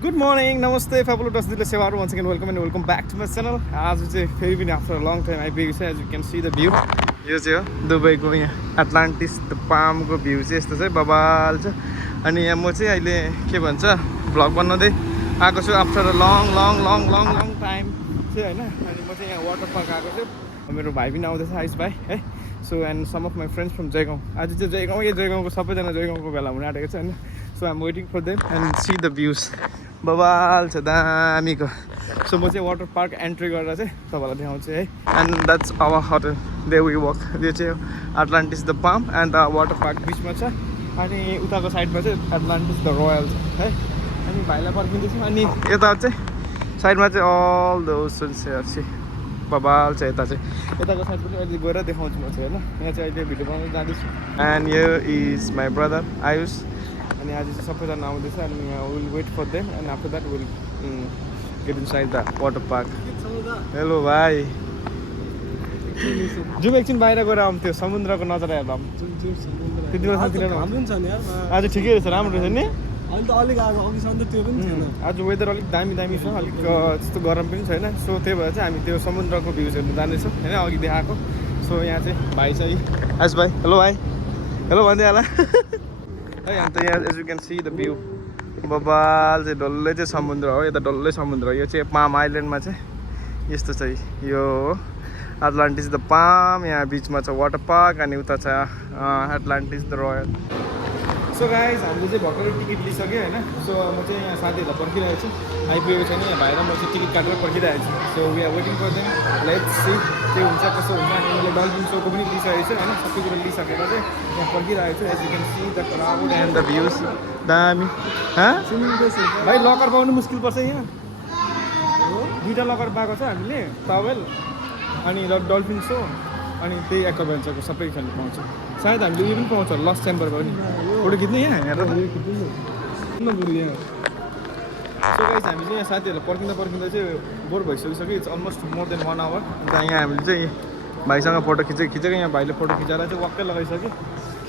Good morning, namaste, fabulous dile sewaru once again welcome back to my channel. आज चाहिँ फेरि पनि after a long time आइपुगेको छ. As you can see the view. यो चाहिँ हो दुबईको यहाँ एटलान्टिस द पामको भ्यू चाहिँ यस्तो चाहिँ बबाल छ. अनि यहाँ म चाहिँ अहिले के भन्छ भ्लग बनाउँदै आएको छु आफ्टर अ long टाइम चाहिँ हैन. अनि म चाहिँ यहाँ वाटर पार्क आएको छु. मेरो भाइ पनि आउँदैछ आइस भाइ है. So and some of my friends from Jaigaon. आज चाहिँ जयगाउँको सबैजना जयगाउँको भेला हुन आँटेको छ हैन. So I am waiting for them and see the views. बबाल छ दामीको. सो म चाहिँ वाटर पार्क एन्ट्री गरेर चाहिँ तपाईँलाई देखाउँछु है. And that's our hotel they we work. यो चाहिँ Atlantis the Palm and the water park बिचमा छ. अनि उताको साइडमा चाहिँ एटलान्टिस द रोयल छ है. अनि भाइलाई पर्खिँदैछौँ. अनि यता चाहिँ साइडमा चाहिँ अल द ओसन्स चाहिँ बबाल छ. यता चाहिँ यताको साइड पनि अहिले गएर देखाउँछु म चाहिँ होइन. यहाँ चाहिँ अहिले भिडियो बनाउनु जाँदैछु. एन्ड यो इज माई ब्रदर आयुष. अनि आज चाहिँ सबैजना आउँदैछ. अनि will wait for them and after that will get inside the water park. Hello भाइ. जाउँ एकछिन बाहिर गएर आउँथ्यो समुद्रको नजारा हेर्दा त्यति बेला आज ठिकै रहेछ, राम्रो रहेछ नि. आज वेदर अलिक दामी छ. अलिक त्यस्तो गरम पनि छैन. सो त्यही भएर चाहिँ हामी त्यो समुद्रको भ्युज हेर्नु जाँदैछौँ होइन अघि देखाएको. सो यहाँ चाहिँ भाइ चाहिँ आइस भाइ. हेलो भाइ. हेलो भन्दै होला है. अन्त यहाँ as you can see the view बबाल चाहिँ डल्लै चाहिँ समुद्र हो. यता डल्लै समुद्र. यो चाहिँ पाम आइल्यान्डमा चाहिँ यस्तो चाहिँ यो एटलान्टिस द पाम. यहाँ बिचमा छ वाटर पार्क अनि उता छ एटलान्टिस द रोयल. सो गाइज हामीले चाहिँ भर्खरै टिकट लिइसक्यो होइन. सो म चाहिँ यहाँ साथीहरूलाई पर्खिरहेको छु. आइपुगेको छैन. यहाँ भाइ र म चाहिँ टिकट काटेर पर्खिरहेको छु. So we are waiting for them. Let's see के हुन्छ कसो हुन्छ. अनि मैले डल्फिन सोको पनि लिइसकेको छु होइन. सबै कुरो लिइसकेर चाहिँ यहाँ पर्खिरहेको छु. As you can see the crowd and the views दामी. भाइ लकर पाउनु मुस्किल पर्छ यहाँ. दुईवटा लकर पाएको छ हामीले टावेल अनि डल्फिन सो अनि त्यही एक्वाभेन्चरको सबै खेल्नु पाउँछ. सायद हामीले उयो पनि पाउँछ लस्ट च्याम्बरको पनि. फोटो खिच्ने यहाँ हेरेर सो गाइस हामी चाहिँ यहाँ साथीहरूलाई पर्खिँदा चाहिँ बोर भइसकिसक्यो. It's almost more than 1 hour. अन्त यहाँ हामीले चाहिँ भाइसँग फोटो खिचेको यहाँ भाइले फोटो खिचेर चाहिँ वाक्कै लगाइसक्यो.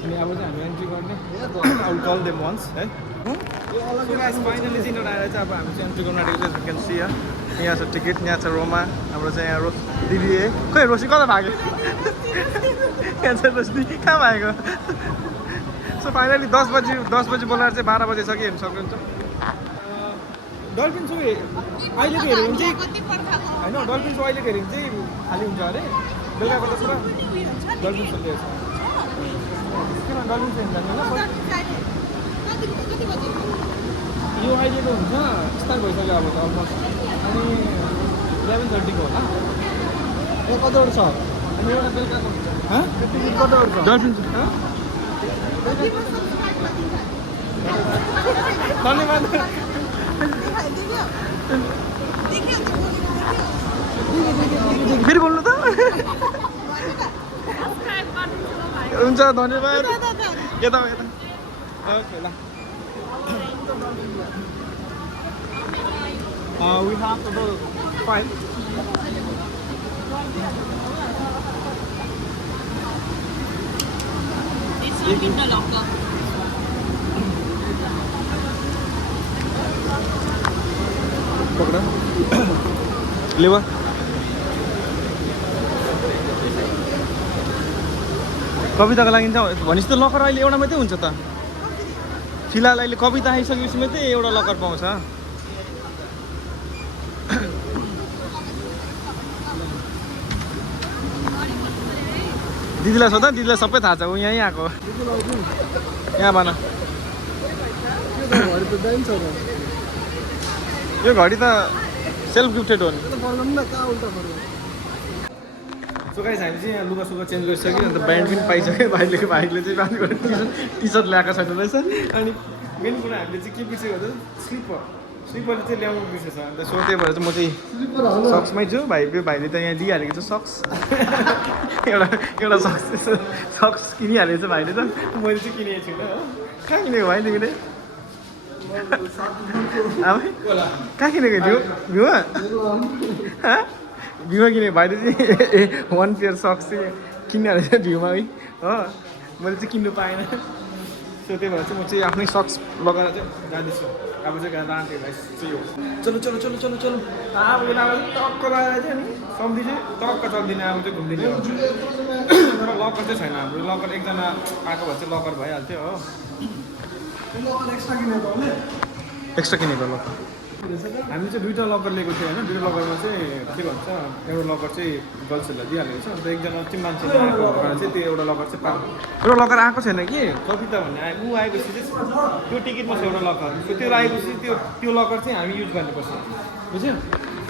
अनि अब चाहिँ हामी एन्ट्री गर्ने I will call them once है. फाइनली चाहिँ आएर चाहिँ अब हामी चाहिँ एन्ट्री गर्न आँटेको चाहिँ क्यान सी. यहाँ छ टिकट. यहाँ छ रोमा. हाम्रो चाहिँ यहाँ दिदी है. खोइ रोसी कता भाग्यो. यहाँ चाहिँ रोसी कहाँ भागेको. सो फाइनली 10 बजी बोलाएर चाहिँ 12 बजी हेर्नु सक्नुहुन्छ. डल्फिन सो अहिलेको हेऱ्यो भने चाहिँ होइन. डल्फिन सो अहिलेको हेऱ्यो भने चाहिँ खाली हुन्छ अरे. बेलुकाको त पुरा डल्फिन सो लिएको छ. किन डल्फिन सो हेर्नु यो अहिलेको हुन्छ स्टार्ट भइसक्यो अब त अलमोस्ट. अनि 11:30 को होला. ए कतिवटा छ अनि एउटा बेलुकाको कतिवटा छ डल्फिन. धन्यवाद. फेरि बोल्नु त हुन्छ. धन्यवाद. यता ओके ल. We have about 5. It's not in the locker. पक्रा लेवा. कविताको लागि चाहिँ भनेपछि त लकर अहिले एउटा मात्रै हुन्छ त. फिलहाल अहिले कविता आइसकेपछि मात्रै एउटा लकर पाउँछ. दिदीलाई सोध. दिदीलाई सबै थाहा छ. ऊ यहीँ आएको. यहाँ भन. यो घडी त सेल्फ गिफ्टेड हो नि. सो गाइस हामी चाहिँ यहाँ लुगासुगा चेन्ज गरिसक्यो. अन्त ब्यान्ड पनि पाइसक्यो. भाइले चाहिँ टी सर्ट ल्याएको छैन रहेछ. अनि मेन कुरा हामीले चाहिँ के बिर्सेको हुन्छ स्लिपरले चाहिँ ल्याउनु बिर्सेछ. अन्त सो त्यही भएर चाहिँ म चाहिँ सक्समै छु. भाइले त यहाँ दिइहालेको छ सक्स. एउटा सक्स किनिहालेको छ भाइले त. मैले चाहिँ किनेको छुइनँ हो. कहाँ किनेको भाइ तिमीले. कहाँ किनेको थियो भ्यूमा. भ्यूमा किनेको भाइले चाहिँ 1 पेयर सक्स चाहिँ किनिहालेको छ भ्यूमा है हो. मैले चाहिँ किन्नु पाएन. सो त्यही भएर चाहिँ म चाहिँ आफ्नै सक्स लगाएर चाहिँ जाँदैछु अब चाहिँ गाँदा आन्टीहरूलाई चाहिँ हो चलो चलो चलो चलो चलो अब टक्क लगाएर चाहिँ नि सम्झी चाहिँ टक्क चल्दिनँ अब चाहिँ घुम्दिने हो तर लकर चाहिँ छैन हाम्रो लकर एकजना आएको भए चाहिँ लकर भइहाल्थ्यो हो एक्स्ट्रा किनेको लकर हामी चाहिँ दुईवटा लकर लिएको थियो होइन दुईवटा लकरमा चाहिँ के भन्छ एउटा लकर चाहिँ गर्ल्सहरूलाई दिइहालेको छ अन्त एकजना चाहिँ मान्छे आएको कारण चाहिँ त्यो एउटा लकर चाहिँ पाएको एउटा लकर आएको छैन कि कविता भन्ने ऊ आएपछि चाहिँ त्यो टिकटमा छ एउटा लकर त्यो आएपछि त्यो लकर चाहिँ हामी युज गर्नुपर्छ बुझ्यो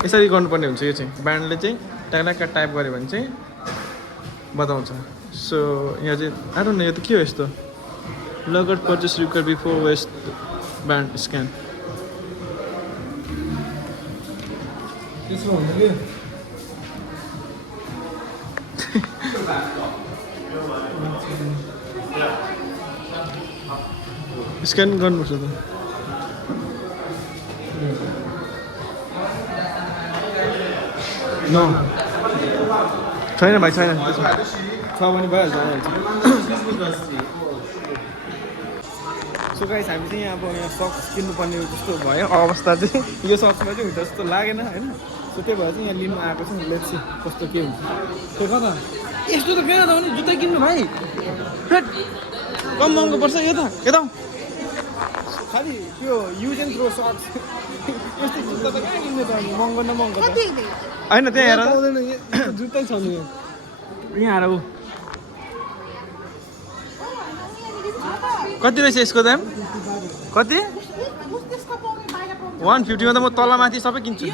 यसरी गर्नुपर्ने हुन्छ यो चाहिँ ब्यान्डले चाहिँ ट्याक्क टाइप गऱ्यो भने चाहिँ बताउँछ सो यहाँ चाहिँ आएर न यो त के हो यस्तो लगर purchase require before waist band scan त्यसमा हुन्छ कि स्क्यान गर्नुपर्छ त न छैन भाइ छैन त्यसमा छ भने भइहाल्छ सो गाइस हामी चाहिँ अब यहाँ सक्स किन्नुपर्ने जस्तो भयो अवस्था चाहिँ यो सक्समा चाहिँ हुन्छ जस्तो लागेन होइन सो त्यही भएर चाहिँ यहाँ लिनु आएको छ लेट्स सी कस्तो के हुन्छ त्यो कता यस्तो त किन त भने जुत्ता किन्नु भाइ कम महँगो पर्छ यो त यता खालि त्यो युज एन्ड थ्रो सक्स यस्तो जुत्ता त कहाँ किन्ने त महँगो न महँगो त होइन त्यहाँ हेर जुत्तै छ नि यहाँ आएर ऊ कति रहेछ यसको दाम कति 150 मा त म तलमाथि सबै किन्छु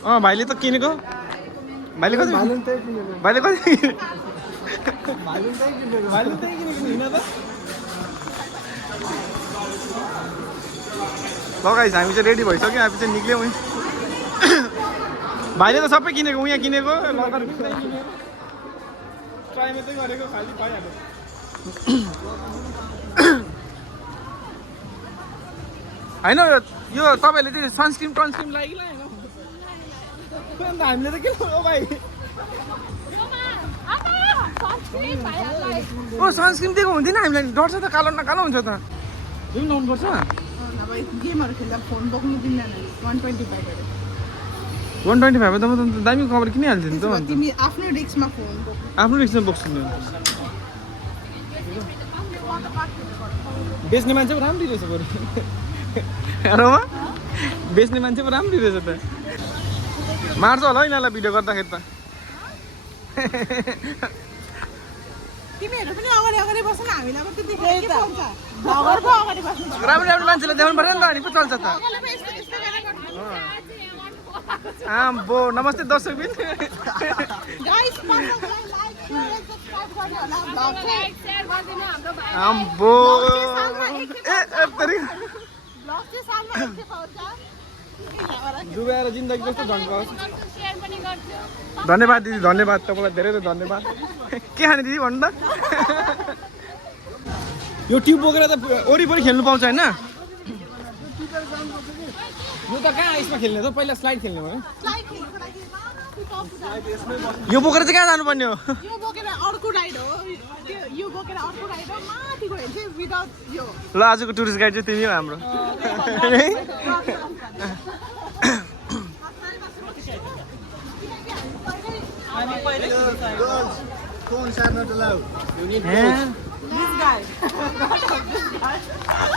भाइले त किनेको भाइले कति भाइले कति लगाइस हामी चाहिँ रेडी भइसक्यो हामी चाहिँ निक्ल्यौँ भाइले त सबै किनेको यहाँ किनेको लगर ट्राई मात्रै गरेको खालि भइहाल्यो होइन यो तपाईँहरूले चाहिँ सनस्क्रिन टनस्क्रिन लाग्यो कि अन्त हामीले त के हो भाइ ओ सनस्क्रिन दिएको हुँदैन हामीलाई डर छ त कालो न कालो हुन्छ त यो पनि लाउनुपर्छ गेमहरु खेल्दा फोन बोक्नु दिँदैन 125 त म त दामी कभर किनिहाल्छु नि त तिमी आफ्नो रिस्कमा फोन बोक्नु आफ्नो रिक्समा बोक्छु नि बेच्ने मान्छे पो राम्रै रहेछ बरु हेरमा बेच्ने मान्छे पो राम्रै रहेछ त मार्छ होला यिनीहरूलाई भिडियो गर्दाखेरि त तिमीहरु पनि अगाडि अगाडि बस्न हामीलाई मात्रै देखेर के पाउँछ घरको अगाडि बस्नु राम्रो राम्रो मान्छेलाई देखाउनु पर्यो नि त अनि पो चल्छ त आम्बो नमस्ते दर्शकबिन गाइस आम्बो डुबाएर जिन्दगी कस्तो झन्काओस् धन्यवाद दिदी धन्यवाद तपाईँलाई धेरै धेरै धन्यवाद के खाने दिदी भन्नु त यो ट्युब बोकेर त वरिपरि खेल्नु पाउँछ होइन यो त कहाँ यसमा खेल्ने त पहिला स्लाइड खेल्ने भयो यो बोकेर चाहिँ कहाँ जानुपर्ने हो यो बोकेर अर्को राइड हो यो बोकेर अर्को राइड हो माथि गयो चाहिँ विदाउट यो ल आजको टुरिस्ट गाइड चाहिँ तिमी हो हाम्रो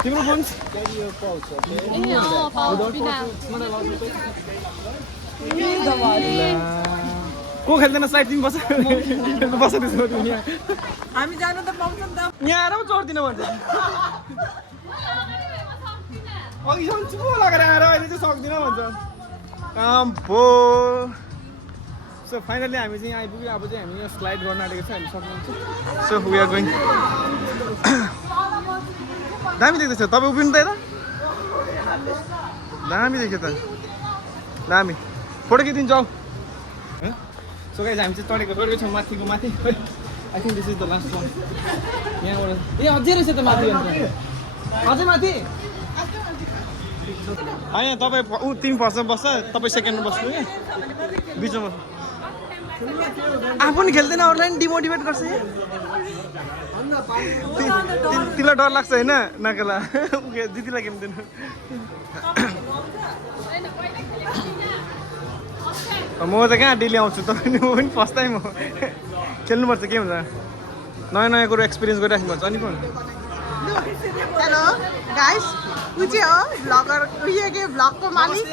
तिम्रो फोन को खेल्दैन साइड तिमी बस बस हामी जानु त पाउँछ नि त यहाँ आएर पो चोर्दिन भन्छ अघि चुपो लगाएर आएर अहिले चाहिँ सक्दिनँ भन्छ आम्बो सो फाइनली हामी चाहिँ यहाँ आइपुग्यो अब चाहिँ हामी यहाँ स्लाइड गर्न आँटेको छ हामी सक्नुहुन्छ सो वी आर गोइङ दामी देख्दैछ तपाईँ उभिनु त यता दामी देख्यो त दामी फोटो खिचिदिन्छ आऊ सो गाइस हामी चाहिँ चढेको छौँ माथिको माथि I think this is the last one यहाँबाट ए अझै रहेछ त माथि अझै माथि होइन तपाईँ ऊ तिमी फर्स्टमा बस्छ तपाईँ सेकेन्डमा बस्नु कि बिचमा आफू नि खेल्दैन अरूलाई नि डिमोटिभेट गर्छ तिमीलाई डर लाग्छ होइन नाकेला दिदीलाई खेल्दैन म त कहाँ डेली आउँछु तपाईँ म पनि फर्स्ट टाइम हो खेल्नुपर्छ के हुन्छ नयाँ नयाँ कुरो एक्सपिरियन्स गरिराख्नुपर्छ अनि पनि हेलो गाइस ऊ चाहिँ हो भ्लगर उयो के भ्लगको मालिक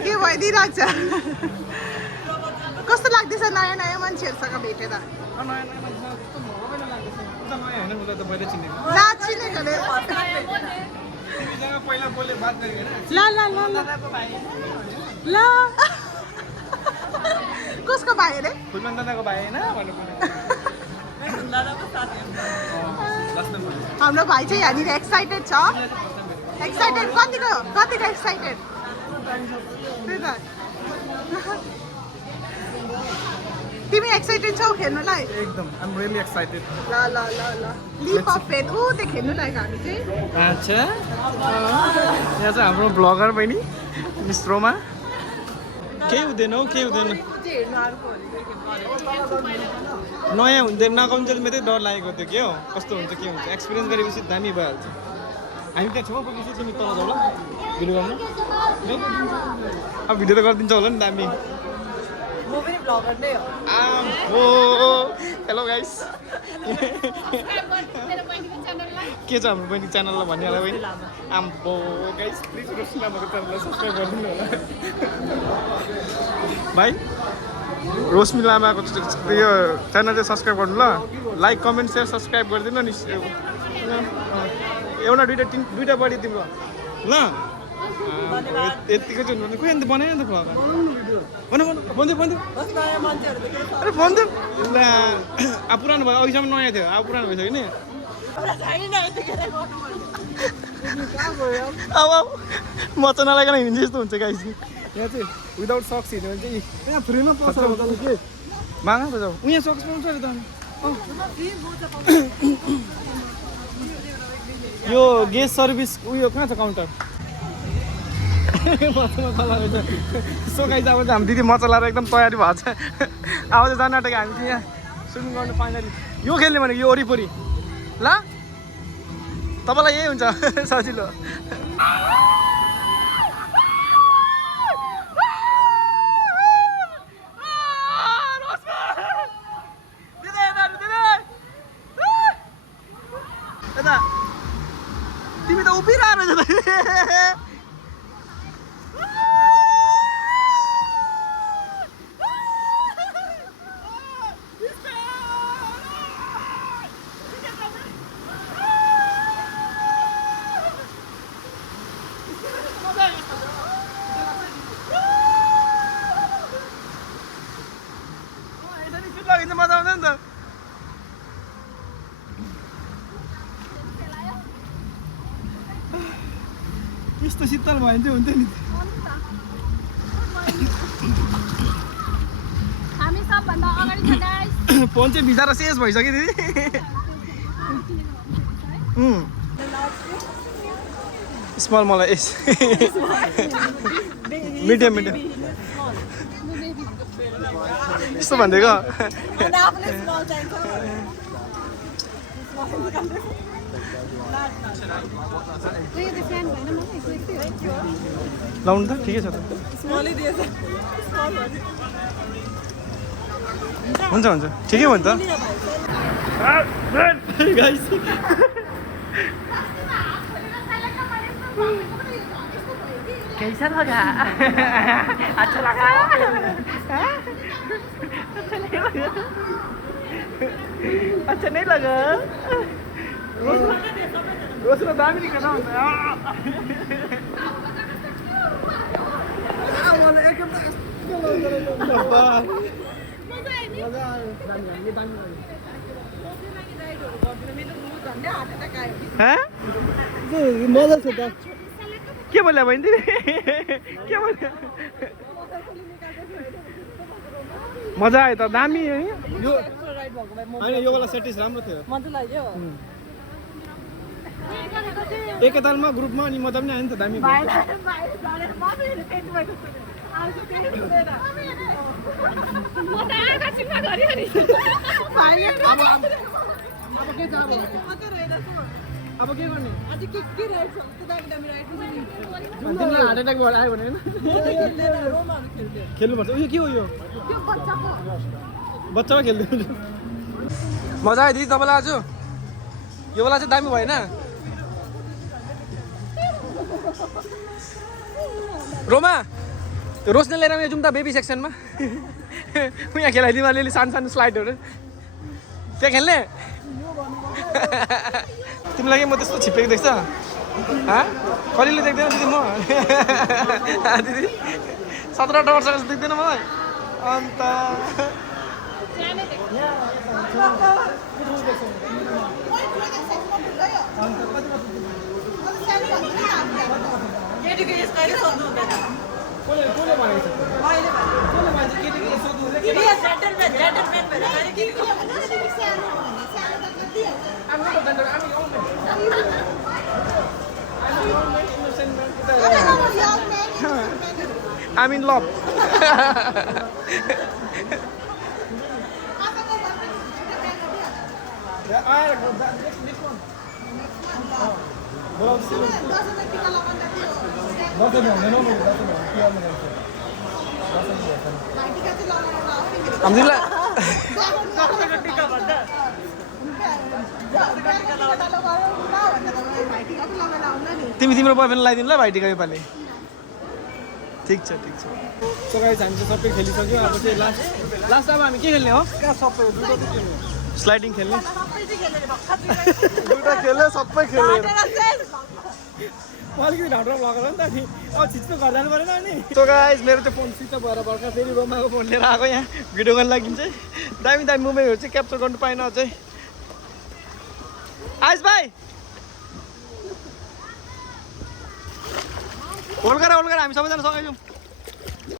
के भइदिइरहेको छ कस्तो लाग्दैछ नयाँ नयाँ मान्छेहरूसँग भेटेर चिनेको ल ल ल ल ल कसको भाइ अरे फुलमान दादाको भाइ होइन हाम्रो भाइ चाहिँ यहाँनिर एक्साइटेड छ एक्साइटेड कतिको एक्साइटेड तिमी एक्साइटेड छौ खेल्नुलाई एकदम आइ एम रियली एक्साइटेड ल ल ल ल लिप अफ फेथ ऊ त्यो खेल्नु लागेको हामी चाहिँ अच्छा यहाँ चाहिँ हाम्रो ब्लगर बहिनी मिस रोमा केही हुँदैन हौ केही हुँदैन नयाँ हुँदैन नकाउन्जेल मात्रै डर लागेको थियो के हो कस्तो हुन्छ के हुन्छ एक्सपिरियन्स गरेपछि दामी भइहाल्छ हामी त्यहाँ छेउमा पुगेपछि तिमी तल जाऊ ल भिडियो गर्नु अब भिडियो त गरिदिन्छ होला नि दामी हो हेलो गाइस के छ हाम्रो बहिनी च्यानललाई भन्ने होला बहिनी आम्बो गाइस प्लिज रोशनी लामाको च्यानललाई सब्सक्राइब गरिदिनु होला भाइ रोशनी लामाको यो च्यानल चाहिँ सब्सक्राइब गर्नु ल लाइक कमेन्ट सेयर सब्सक्राइब गरिदिनु नि एउटा दुइटा बढी तिम्रो ल यतिको चाहिँ खोइ अन्त बनाएन नि त फ्लग अरे भन्दै ल अब पुरानो भयो अघिसम्म नयाँ थियो अब पुरानो भइसक्यो नि अब मजा नलागेर हिँड्ने जस्तो हुन्छ गाइस यहाँ चाहिँ विदाउट सक्स हिँड्यो भने चाहिँ यहाँ फ्रीमा पाउँछ के मागा त जाऊ यहाँ सक्स पाउँछ अरे त यो गेस सर्भिस उयो कहाँ छ काउन्टर सो गाइस अब चाहिँ हामी दिदी मजा लाएर एकदम तयारी भएको छ अब चाहिँ जान आँटेको हामी चाहिँ यहाँ स्विमिङ गर्नु फाइनली यो खेल्ने भनेको यो वरिपरि ल तपाईँलाई यही हुन्छ सजिलो तिमी त उभिरहेर मजा आउँछ नि त यस्तो शीतल भयो भने चाहिँ हुन्थ्यो नि हामी सबभन्दा अगाडि छ गाइस फोन चाहिँ भिजाएर शेष भइसक्यो दिदी स्मल मलाई यस मिडियम यस्तो भनिदिएको लाउनु त ठिकै छ त हुन्छ हुन्छ ठिकै भयो नि त गाइस कैसा लगा अच्छा लगा अच्छा नहीं लगा रोशना दामी नहीं करना होता मजा छ त के बोल्यो बहिनी के बोल्यो मजा आयो त दामी है यो होइन यो वाला सेटिस राम्रो थियो मजा लाग्यो एकैतालमा ग्रुपमा अनि मजा पनि आयो नि त दामी म त आँखा चिम्मा गऱ्यो नि अब के गर्ने तिमीलाई हार्ट एट्याक भएर आयो भने खेल्नुपर्छ उयो के हो यो बच्चामा खेल्दै मजा आयो दिदी तपाईँलाई आज यो बेला चाहिँ दामी भएन रोमा त्यो रोशनी लिएर जाउँ त बेबी सेक्सनमा यहाँ खेलाइदिउँ अलिअलि सानो सानो स्लाइडहरू त्यहाँ खेल्ने तिमीलाई म त्यस्तो छिप्पेको देख्छ कहिले देख्दैन दिदी म दिदी 17-18 वर्ष जस्तो देख्दैन मलाई अन्त I'm in love. Alhamdulillah. तिम्रो बोयफ्रेन्ड लगाइदिनु ल भाइटिका योपालि ठिक छ सो गाइस हामी चाहिँ सबै खेलिसक्यो अब चाहिँ लास्ट अब हामी के खेल्ने हो कहाँ सबै स्लाइडिङ खेल्ने दुईटा खेल्ने सबै खेल्ने अलिकति ढाउँ लगाएर नि त अनि अब छिटो घर जानु परेन अनि सो गाइस मेरो चाहिँ फोन स्विच अफ भएर भर्खर फेरि रोमाको फोन लिएर आएको यहाँ भिडियो गर्न लागि चाहिँ दामी मुभीहरू चाहिँ क्याप्चर गर्नु पाएन अझै आइस भाइ होल्ड गर हामी सबैजना सँगै जाउँ